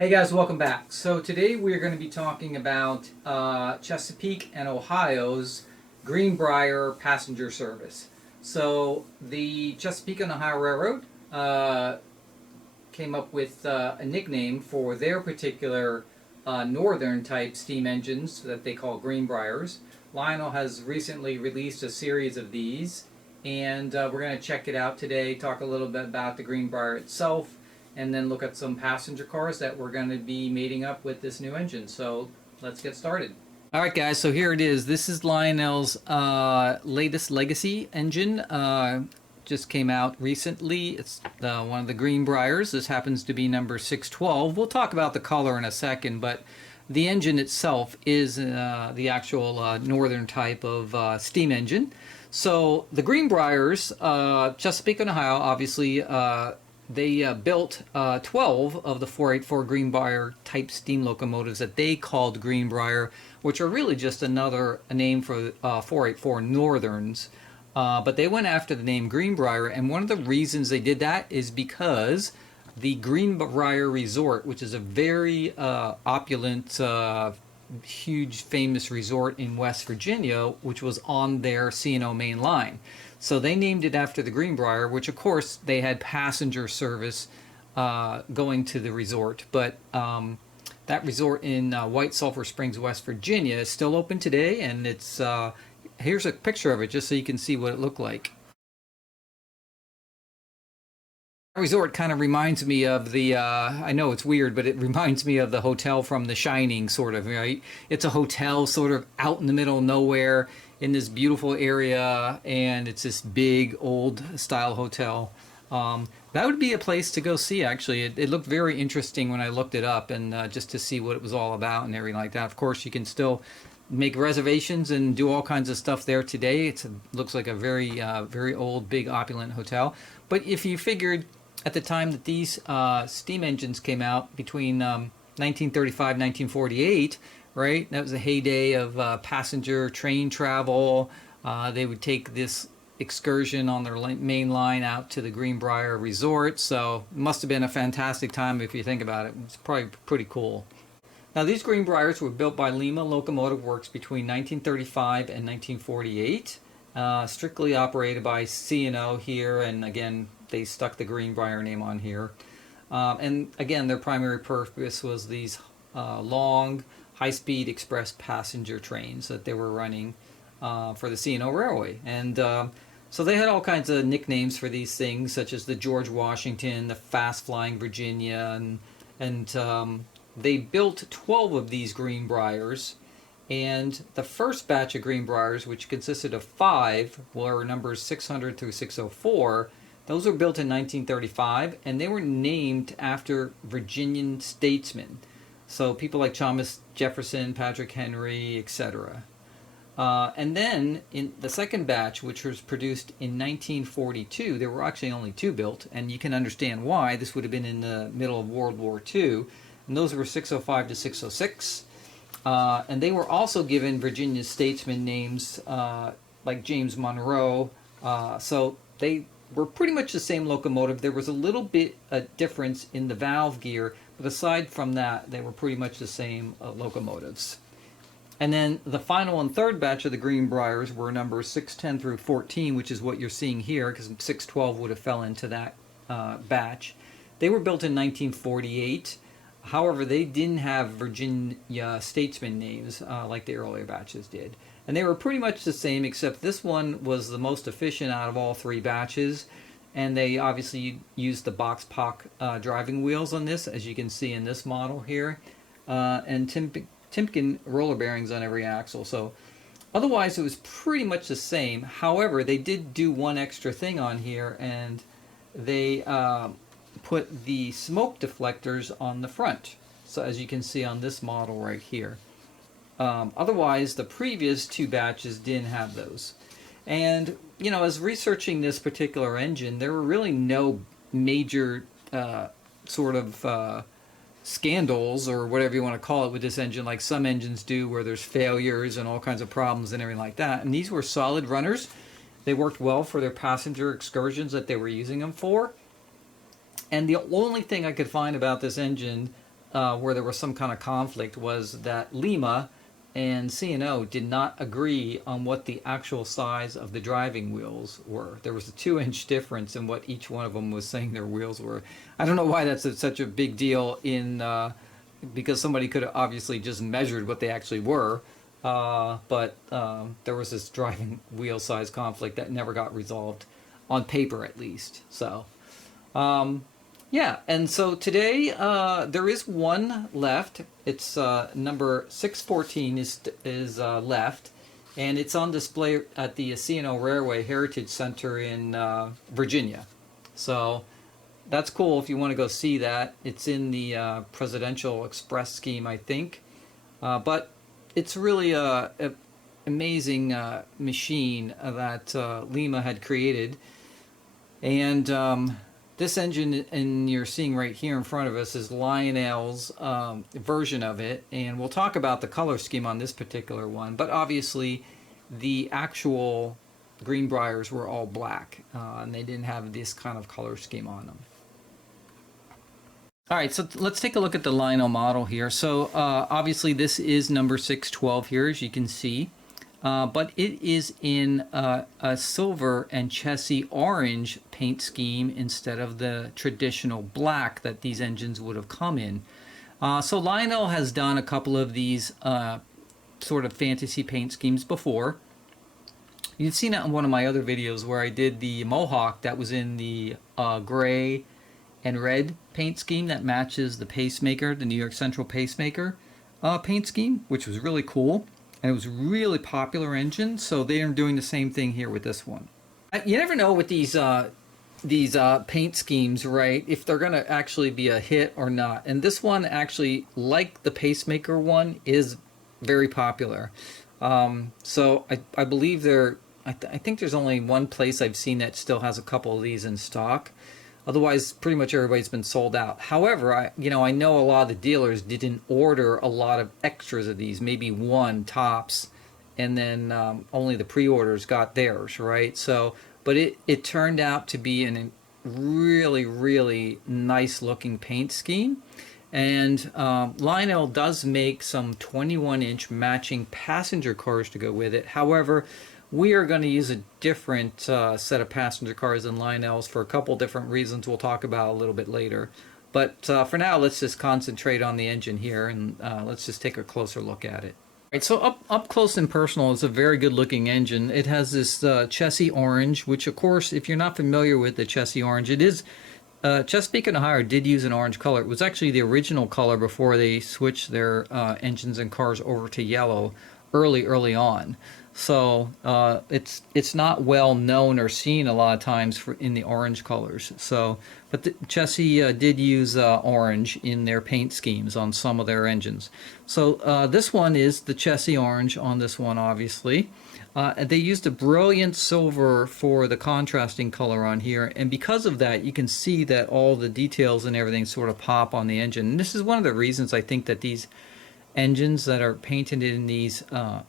Hey guys, welcome back. So today we're going to be talking about Chesapeake and Ohio's Greenbrier passenger service. So the Chesapeake and Ohio Railroad came up with a nickname for their particular northern type steam engines that they call Greenbriers. Lionel has recently released a series of these, and we're going to check it out today, talk a little bit about the Greenbrier itself, and then look at some passenger cars that we're going to be mating up with this new engine. So let's get started. All right, guys, so here it is. This is Lionel's latest legacy engine. Just came out recently. It's one of the Greenbriers. This happens to be number 612. We'll talk about the color in a second, but the engine itself is the actual northern type of steam engine. So the Greenbriers, Chesapeake and Ohio, obviously, they built 12 of the 484 Greenbrier type steam locomotives that they called Greenbrier, which are really just a name for 484 Northerns. But they went after the name Greenbrier, and one of the reasons they did that is because the Greenbrier Resort, which is a very opulent, huge, famous resort in West Virginia, which was on their C&O main line. So they named it after the Greenbrier, which of course they had passenger service going to the resort. But that resort in White Sulphur Springs, West Virginia is still open today, and it's here's a picture of it just so you can see what it looked like. That resort kind of reminds me of the, I know it's weird, but it reminds me of the hotel from The Shining, sort of, right? It's a hotel sort of out in the middle of nowhere in this beautiful area, and it's this big old style hotel. That would be a place to go see, actually. It looked very interesting when I looked it up, and just to see what it was all about and everything like that. Of course, you can still make reservations and do all kinds of stuff there today. It looks like a very old, big, opulent hotel. But if you figured at the time that these steam engines came out between 1935 and 1948, right? That was a heyday of passenger train travel. They would take this excursion on their main line out to the Greenbrier Resort. So it must have been a fantastic time if you think about it. It's probably pretty cool. Now, these Greenbriers were built by Lima Locomotive Works between 1935 and 1948. Strictly operated by C&O here, and again, they stuck the Greenbrier name on here. And again, their primary purpose was these long, high-speed express passenger trains that they were running for the C&O Railway. And so they had all kinds of nicknames for these things, such as the George Washington, the Fast Flying Virginia, and they built 12 of these Greenbriers. And the first batch of Greenbriers, which consisted of 5, were numbers 600 through 604. Those were built in 1935, and they were named after Virginian statesmen. So people like Thomas Jefferson, Patrick Henry, etc. And then in the second batch, which was produced in 1942, there were actually only 2 built, and you can understand why. This would have been in the middle of World War II. And those were 605 to 606. And they were also given Virginia statesman names like James Monroe. So they were pretty much the same locomotive. There was a little bit a difference in the valve gear, but aside from that, they were pretty much the same locomotives. And then the final and third batch of the Greenbriers were numbers 610 through 14, which is what you're seeing here, because 612 would have fell into that batch. They were built in 1948. However, they didn't have Virginia statesman names like the earlier batches did. And they were pretty much the same, except this one was the most efficient out of all 3 batches. And they obviously used the box pock driving wheels on this, as you can see in this model here. And Timken roller bearings on every axle. So otherwise, it was pretty much the same. However, they did do one extra thing on here, and they put the smoke deflectors on the front, so as you can see on this model right here. Otherwise, the previous 2 batches didn't have those. And, you know, as researching this particular engine, there were really no major sort of scandals, or whatever you want to call it, with this engine, like some engines do, where there's failures and all kinds of problems and everything like that. And these were solid runners. They worked well for their passenger excursions that they were using them for. And the only thing I could find about this engine where there was some kind of conflict was that Lima and C&O did not agree on what the actual size of the driving wheels were. There was a 2-inch difference in what each one of them was saying their wheels were. I don't know why that's such a big deal because somebody could have obviously just measured what they actually were. But there was this driving wheel size conflict that never got resolved, on paper at least. So, yeah, and so today there is one left. It's number 614 is left, and it's on display at the C&O Railway Heritage Center in Virginia. So that's cool if you want to go see that. It's in the Presidential Express scheme, I think. But it's really a amazing machine that Lima had created. And this engine you're seeing right here in front of us is Lionel's version of it. And we'll talk about the color scheme on this particular one. But obviously, the actual Greenbriers were all black. And they didn't have this kind of color scheme on them. All right, so let's take a look at the Lionel model here. So obviously this is number 612 here, as you can see. But it is in a silver and Chessie orange paint scheme instead of the traditional black that these engines would have come in. So Lionel has done a couple of these sort of fantasy paint schemes before. You've seen it in one of my other videos where I did the Mohawk that was in the gray and red paint scheme that matches the pacemaker, the New York Central pacemaker paint scheme, which was really cool. And it was a really popular engine, so they are doing the same thing here with this one. You never know with these paint schemes, right, if they're going to actually be a hit or not. And this one actually, like the pacemaker one, is very popular. So I believe I think there's only one place I've seen that still has a couple of these in stock. Otherwise, pretty much everybody's been sold out. However, I know a lot of the dealers didn't order a lot of extras of these, maybe one tops, and then only the pre-orders got theirs, right? So, but it turned out to be a really, really nice looking paint scheme. And Lionel does make some 21-inch matching passenger cars to go with it. However, we are going to use a different set of passenger cars than Lionel's for a couple different reasons we'll talk about a little bit later. But for now, let's just concentrate on the engine here, and let's just take a closer look at it. All right, so up close and personal is a very good looking engine. It has this Chessie orange, which of course, if you're not familiar with the Chessie orange, it is Chesapeake and Ohio did use an orange color. It was actually the original color before they switched their engines and cars over to yellow early on. So it's not well known or seen a lot of times in the orange colors. So, but Chessie did use orange in their paint schemes on some of their engines. So this one is the Chessie orange on this one, obviously. They used a brilliant silver for the contrasting color on here, and because of that, you can see that all the details and everything sort of pop on the engine. And this is one of the reasons I think that these engines that are painted in these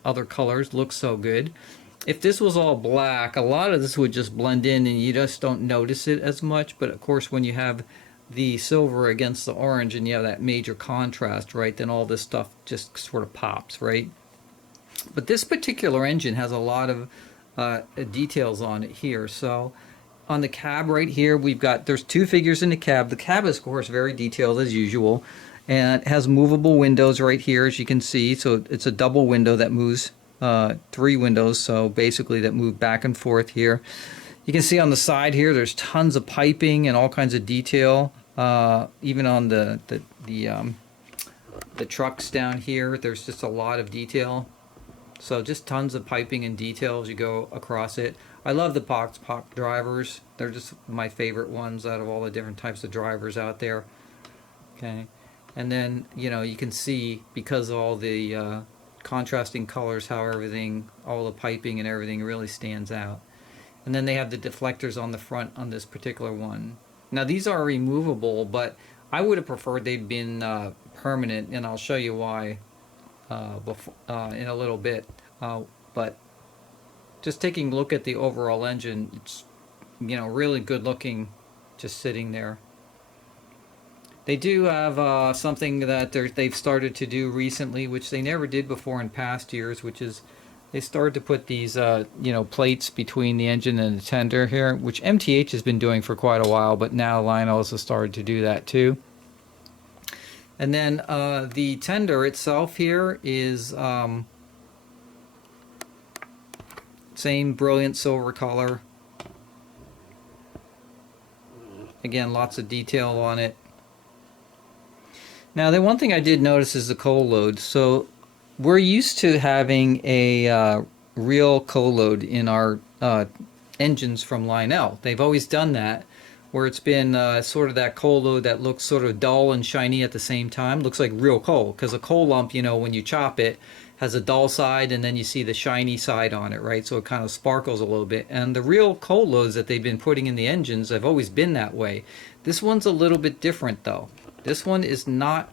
other colors look so good. If this was all black, a lot of this would just blend in and you just don't notice it as much. But of course, when you have the silver against the orange and you have that major contrast, right, then all this stuff just sort of pops, right? But this particular engine has a lot of details on it here. So on the cab right here, there's two figures in the cab. The cab is, of course, very detailed as usual. And it has movable windows right here, as you can see. So it's a double window that moves, 3 windows, so basically that move back and forth here. You can see on the side here, there's tons of piping and all kinds of detail. Even on the trucks down here, there's just a lot of detail. So just tons of piping and detail as you go across it. I love the box drivers. They're just my favorite ones out of all the different types of drivers out there. Okay. And then, you can see, because of all the contrasting colors, how all the piping and everything really stands out. And then they have the deflectors on the front on this particular one. Now, these are removable, but I would have preferred they'd been permanent, and I'll show you why in a little bit. But just taking a look at the overall engine, it's, really good looking just sitting there. They do have something that they've started to do recently, which they never did before in past years, which is they started to put these, plates between the engine and the tender here, which MTH has been doing for quite a while, but now Lionel has started to do that too. And then the tender itself here is same brilliant silver color. Again, lots of detail on it. Now, the one thing I did notice is the coal load. So we're used to having a real coal load in our engines from Lionel. They've always done that, where it's been sort of that coal load that looks sort of dull and shiny at the same time. Looks like real coal, because a coal lump, when you chop it, has a dull side and then you see the shiny side on it, right? So it kind of sparkles a little bit. And the real coal loads that they've been putting in the engines have always been that way. This one's a little bit different though. This one is not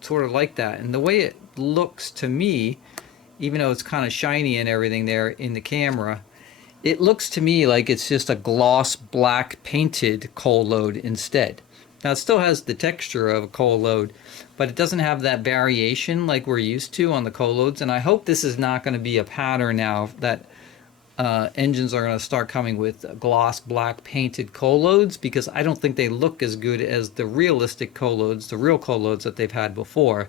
sort of like that. And the way it looks to me, even though it's kind of shiny and everything there in the camera, it looks to me like it's just a gloss black painted coal load instead. Now it still has the texture of a coal load, but it doesn't have that variation like we're used to on the coal loads. And I hope this is not going to be a pattern now that engines are going to start coming with gloss black painted coal loads, because I don't think they look as good as the realistic coal loads, the real coal loads that they've had before,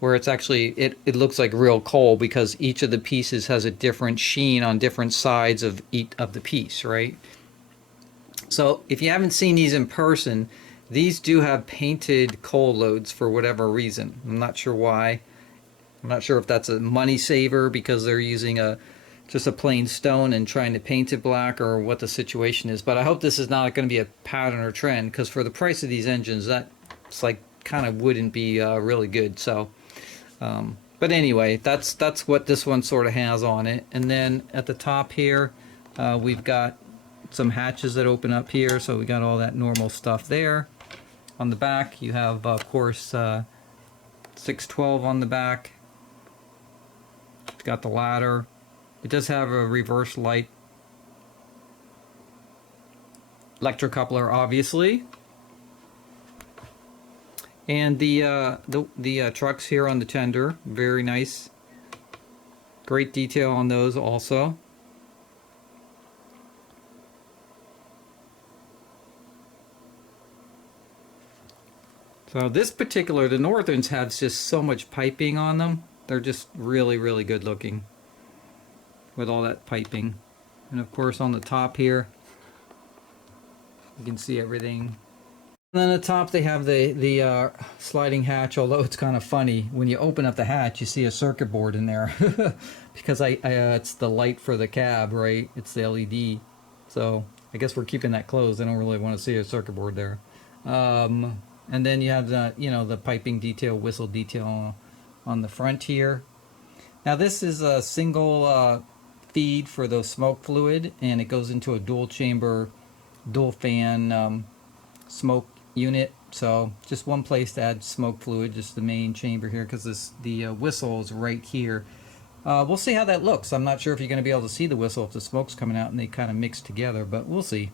where it's actually, it looks like real coal because each of the pieces has a different sheen on different sides of each of the piece, right? So if you haven't seen these in person, these do have painted coal loads for whatever reason. I'm not sure why. I'm not sure if that's a money saver because they're using just a plain stone and trying to paint it black, or what the situation is. But I hope this is not going to be a pattern or trend, because for the price of these engines, that's like kind of wouldn't be really good. So, but anyway, that's what this one sort of has on it. And then at the top here, we've got some hatches that open up here, so we got all that normal stuff there. On the back, you have, of course, 612 on the back. It's got the ladder. It does have a reverse light electrocoupler, obviously. And the trucks here on the tender, very nice. Great detail on those also. So this particular, the Northerns have just so much piping on them. They're just really, really good looking with all that piping. And of course on the top here, you can see everything. And then at the top they have the sliding hatch, although it's kind of funny. When you open up the hatch, you see a circuit board in there. Because it's the light for the cab, right? It's the LED. So I guess we're keeping that closed. I don't really want to see a circuit board there. And then you have the piping detail, whistle detail on the front here. Now this is a single feed for the smoke fluid, and it goes into a dual chamber, dual fan smoke unit. So just one place to add smoke fluid, just the main chamber here, because the whistle is right here. We'll see how that looks. I'm not sure if you're going to be able to see the whistle if the smoke's coming out and they kind of mix together, but we'll see.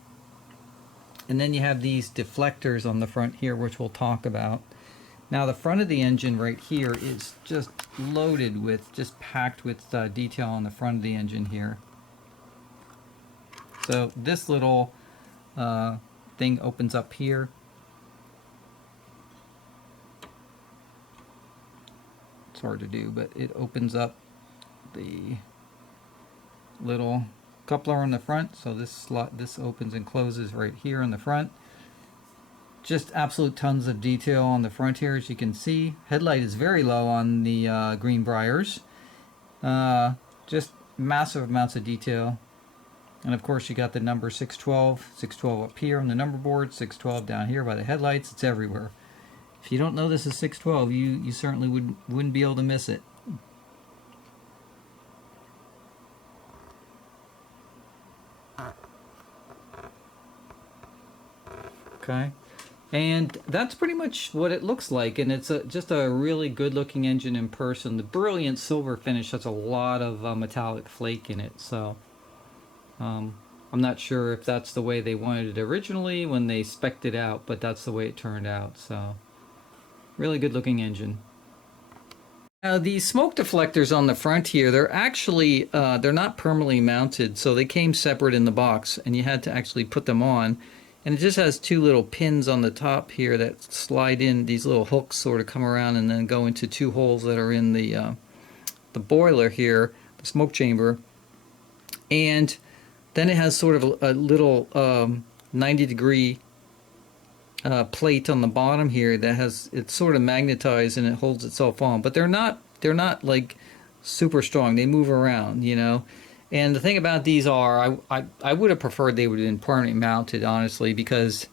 And then you have these deflectors on the front here, which we'll talk about. Now the front of the engine right here is just loaded with, just packed with detail on the front of the engine here. So this little thing opens up here. It's hard to do, but it opens up the little coupler on the front. So this opens and closes right here on the front. Just absolute tons of detail on the front here, as you can see. Headlight is very low on the Greenbriers. Just massive amounts of detail. And of course you got the number 612 up here on the number board, 612 down here by the headlights. It's everywhere. If you don't know this is 612, you certainly wouldn't be able to miss it. Okay. And that's pretty much what it looks like, and it's just a really good looking engine in person. The brilliant silver finish has a lot of metallic flake in it, so I'm not sure if that's the way they wanted it originally when they spec'd it out, but that's the way it turned out. So really good looking engine. Now the smoke deflectors on the front here, they're actually, they're not permanently mounted, so they came separate in the box and you had to actually put them on. And it just has two little pins on the top here that slide in, these little hooks sort of come around and then go into two holes that are in the boiler here, the smoke chamber. And then it has sort of a little 90-degree plate on the bottom here that has, it's sort of magnetized and it holds itself on. But they're not like super strong. They move around, you know. And the thing about these are, I would have preferred they would have been permanently mounted, honestly, because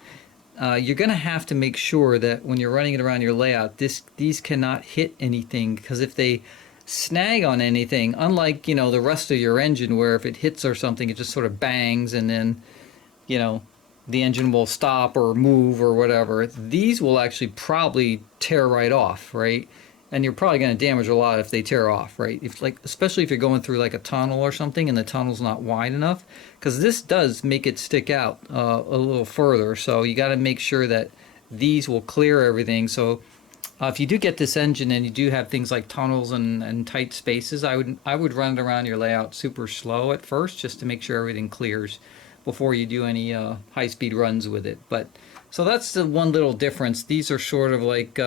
you're going to have to make sure that when you're running it around your layout, these cannot hit anything, because if they snag on anything, unlike, you know, the rest of your engine where if it hits or something, it just sort of bangs and then, you know, the engine will stop or move or whatever. These will actually probably tear right off, right? And you're probably going to damage a lot if they tear off, right? If, like, especially if you're going through like a tunnel or something and the tunnel's not wide enough, because this does make it stick out a little further. So you got to make sure that these will clear everything. So if you do get this engine and you do have things like tunnels and tight spaces, I would run it around your layout super slow at first, just to make sure everything clears before you do any high-speed runs with it. But so that's the one little difference. These are sort of like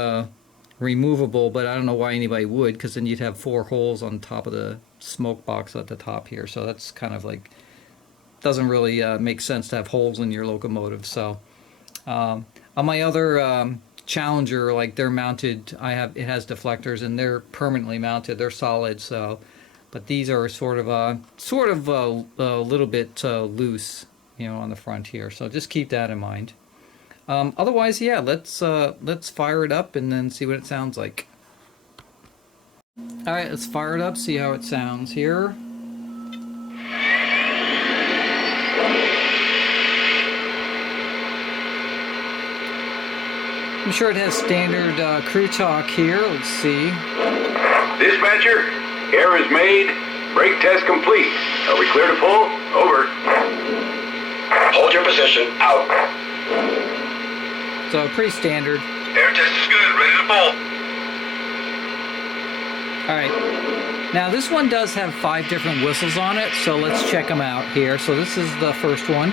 removable, but I don't know why anybody would, because then you'd have 4 holes on top of the smoke box at the top here. So that's kind of like, doesn't really make sense to have holes in your locomotive. So on my other Challenger, like, they're mounted, it has deflectors and they're permanently mounted, they're solid. So but these are sort of a little bit loose, you know, on the front here. So just keep that in mind. Otherwise, yeah, let's fire it up and then see what it sounds like. All right, let's fire it up, see how it sounds here. I'm sure it has standard crew talk here. Let's see. Dispatcher, air is made. Brake test complete. Are we clear to pull? Over. Hold your position. Out. So pretty standard. Air test is good. Ready to pull. All right. Now this one does have 5 different whistles on it, so let's check them out here. So this is the first one.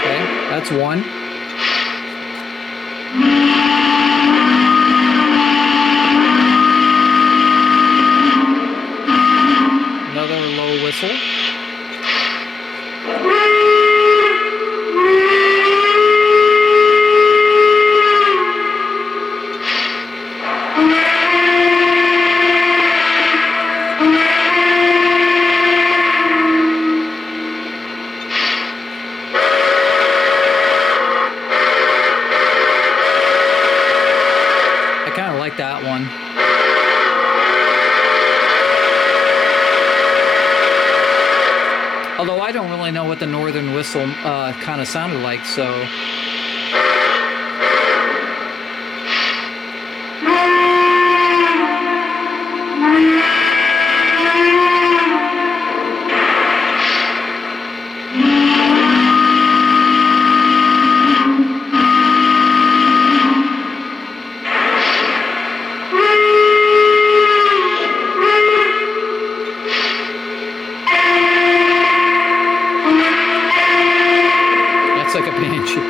Okay, that's one. Another low whistle. I kind of like that one. Although I don't really know what the northern whistle kind of sounded like, so. That's like a banshee.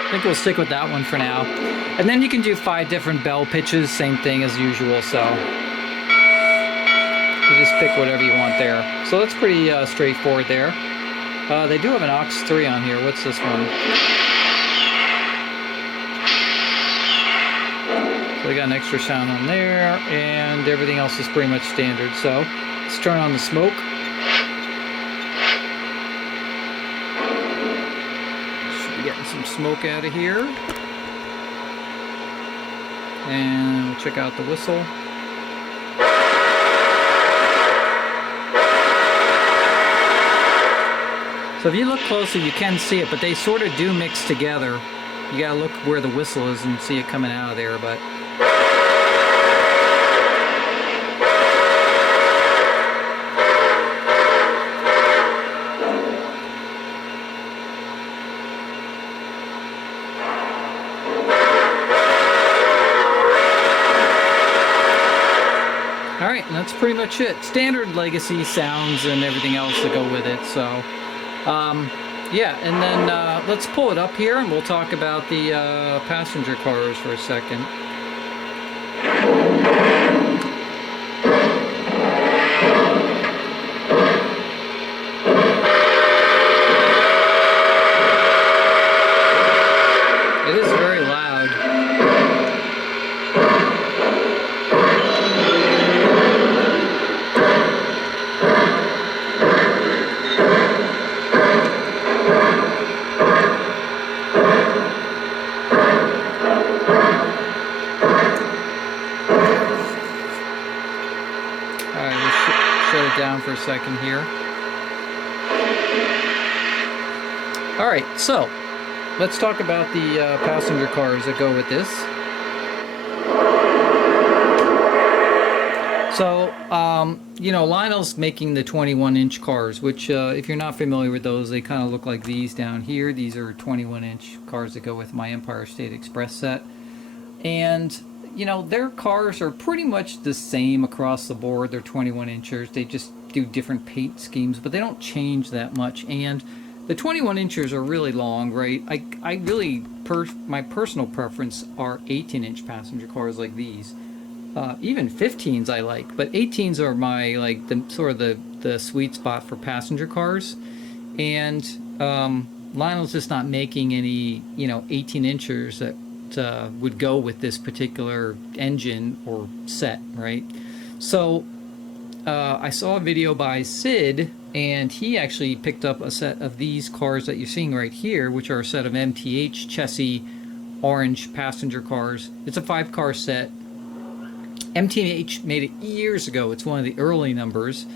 I think we'll stick with that one for now. And then you can do 5 different bell pitches, same thing as usual, so you just pick whatever you want there. So that's pretty straightforward there. They do have an aux 3 on here. What's this one? So they got an extra sound on there, and everything else is pretty much standard. So let's turn on the smoke. Should be getting some smoke out of here. And we'll check out the whistle. So if you look closer, you can see it, but they sort of do mix together. You gotta look where the whistle is and see it coming out of there, but... Alright, and that's pretty much it. Standard legacy sounds and everything else that go with it, so... yeah, and then let's pull it up here and we'll talk about the passenger cars for a second. It is very loud. Down for a second here. Alright, so let's talk about the passenger cars that go with this. So, you know, Lionel's making the 21-inch cars, which if you're not familiar with those, they kind of look like these down here. These are 21-inch cars that go with my Empire State Express set. And you know, their cars are pretty much the same across the board. They're 21 inchers. They just do different paint schemes, but they don't change that much. And the 21 inchers are really long, right? I really, my personal preference are 18-inch passenger cars like these. Even 15s I like, but 18s are my, like, the sort of the sweet spot for passenger cars. And Lionel's just not making any, you know, 18 inchers that would go with this particular engine or set, right? So I saw a video by Sid, and he actually picked up a set of these cars that you're seeing right here, which are a set of MTH Chessie orange passenger cars. It's a 5-car set. MTH made it years ago. It's one of the early numbers.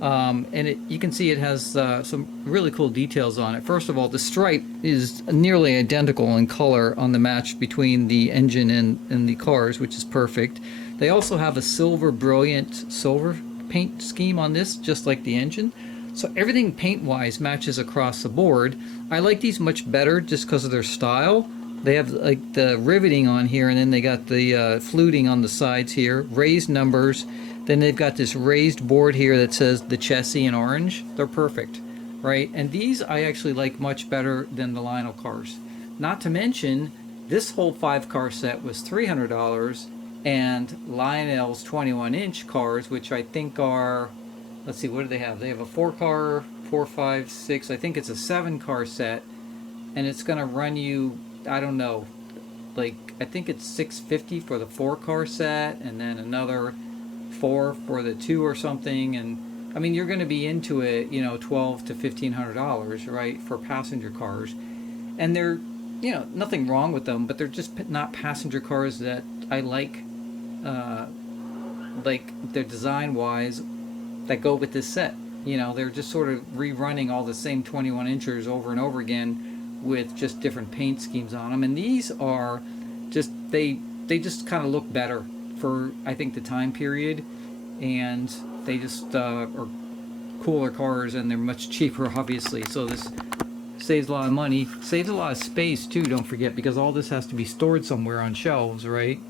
And you can see it has some really cool details on it. First of all, the stripe is nearly identical in color on the match between the engine and the cars, which is perfect. They also have a brilliant silver paint scheme on this, just like the engine. So everything paint-wise matches across the board. I like these much better just because of their style. They have like the riveting on here, and then they got the fluting on the sides here, raised numbers. Then they've got this raised board here that says the Chessie in orange. They're perfect, right? And these I actually like much better than the Lionel cars. Not to mention, this whole 5-car set was $300, and Lionel's 21-inch cars, which I think are, let's see, what do they have? They have a 4-car, 4, 5, 6, I think it's a 7-car set, and it's going to run you, I don't know, like, I think it's $650 for the 4-car set, and then another 4 for the 2 or something. And I mean, you're going to be into it, you know, $1,200 to $1,500, right, for passenger cars. And they're, you know, nothing wrong with them, but they're just not passenger cars that I like they're design wise that go with this set. You know, they're just sort of rerunning all the same 21 inchers over and over again with just different paint schemes on them. And these are just, they just kind of look better for, I think, the time period, and they just are cooler cars, and they're much cheaper, obviously. So this saves a lot of money, saves a lot of space too, don't forget, because all this has to be stored somewhere on shelves, right?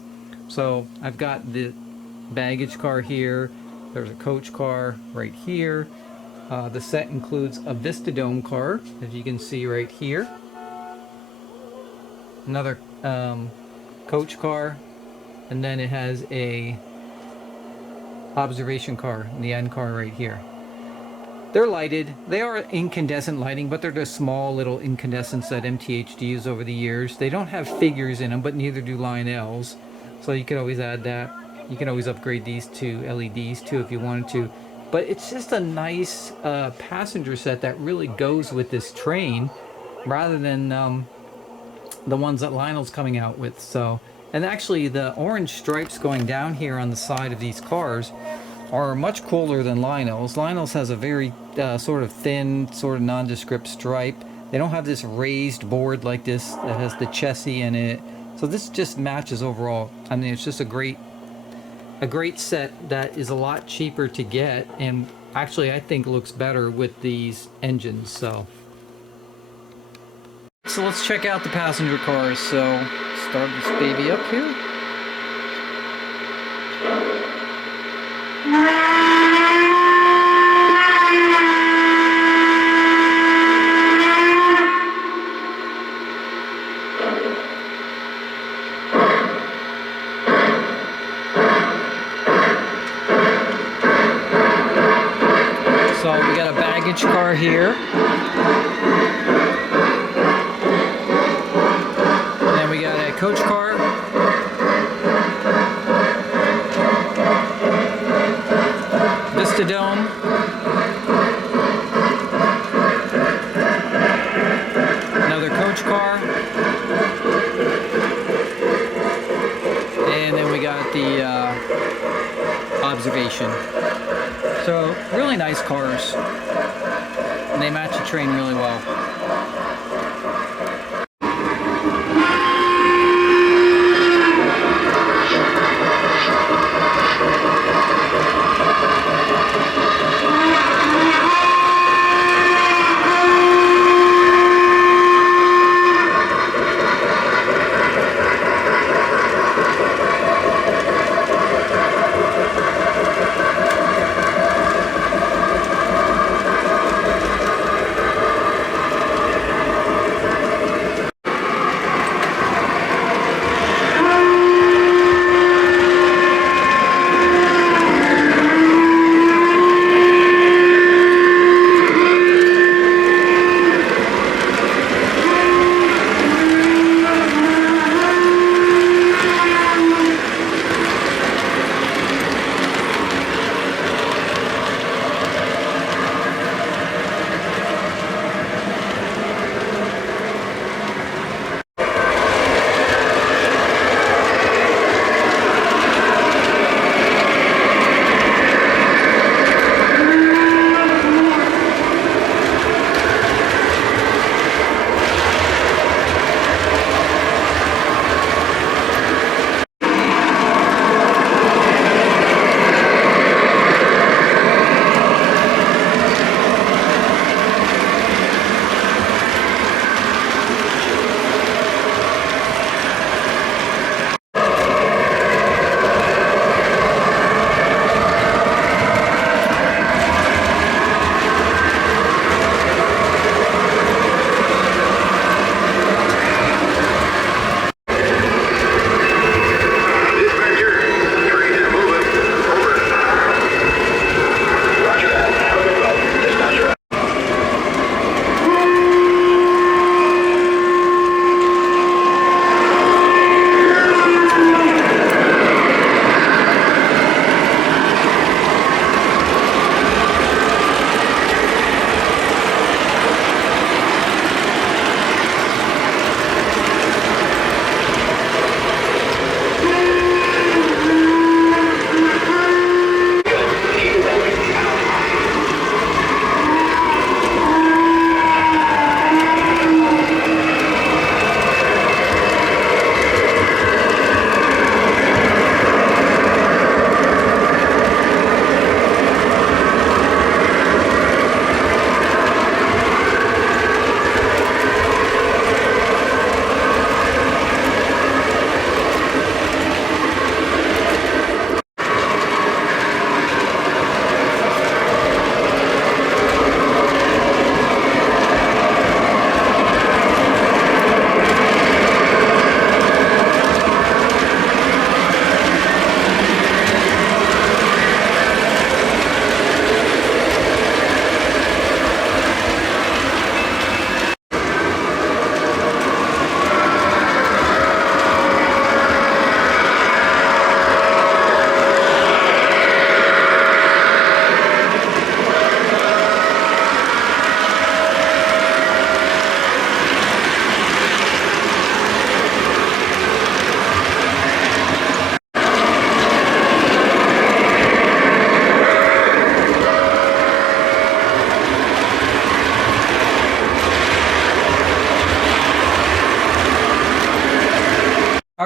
So I've got the baggage car here, there's a coach car right here. The set includes a Vista Dome car, as you can see right here, another coach car, and then it has a observation car, the end car right here. They're lighted. They are incandescent lighting, but they're the small little incandescents that MTH used over the years. They don't have figures in them, but neither do Lionel's. So you can always add that. You can always upgrade these to LEDs too if you wanted to. But it's just a nice passenger set that really goes with this train, rather than the ones that Lionel's coming out with. So, and actually the orange stripes going down here on the side of these cars are much cooler than Lionel's. Lionel's has a very sort of thin, sort of nondescript stripe. They don't have this raised board like this that has the Chessie in it. So this just matches overall. I mean, it's just a great set that is a lot cheaper to get, and actually I think looks better with these engines. So let's check out the passenger cars. So start this baby up here. So we got a baggage car here. And then we got a coach car. Vista Dome. Another coach car. And then we got the observation. So really nice cars, and they match the train really well.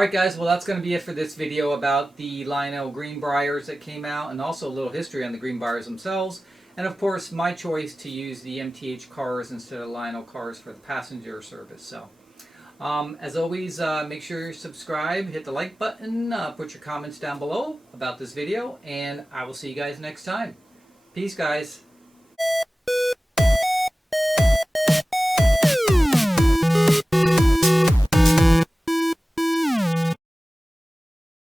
Alright guys, well that's going to be it for this video about the Lionel Greenbriers that came out, and also a little history on the Greenbriers themselves. And of course, my choice to use the MTH cars instead of Lionel cars for the passenger service. So, as always, make sure you subscribe, hit the like button, put your comments down below about this video, and I will see you guys next time. Peace, guys.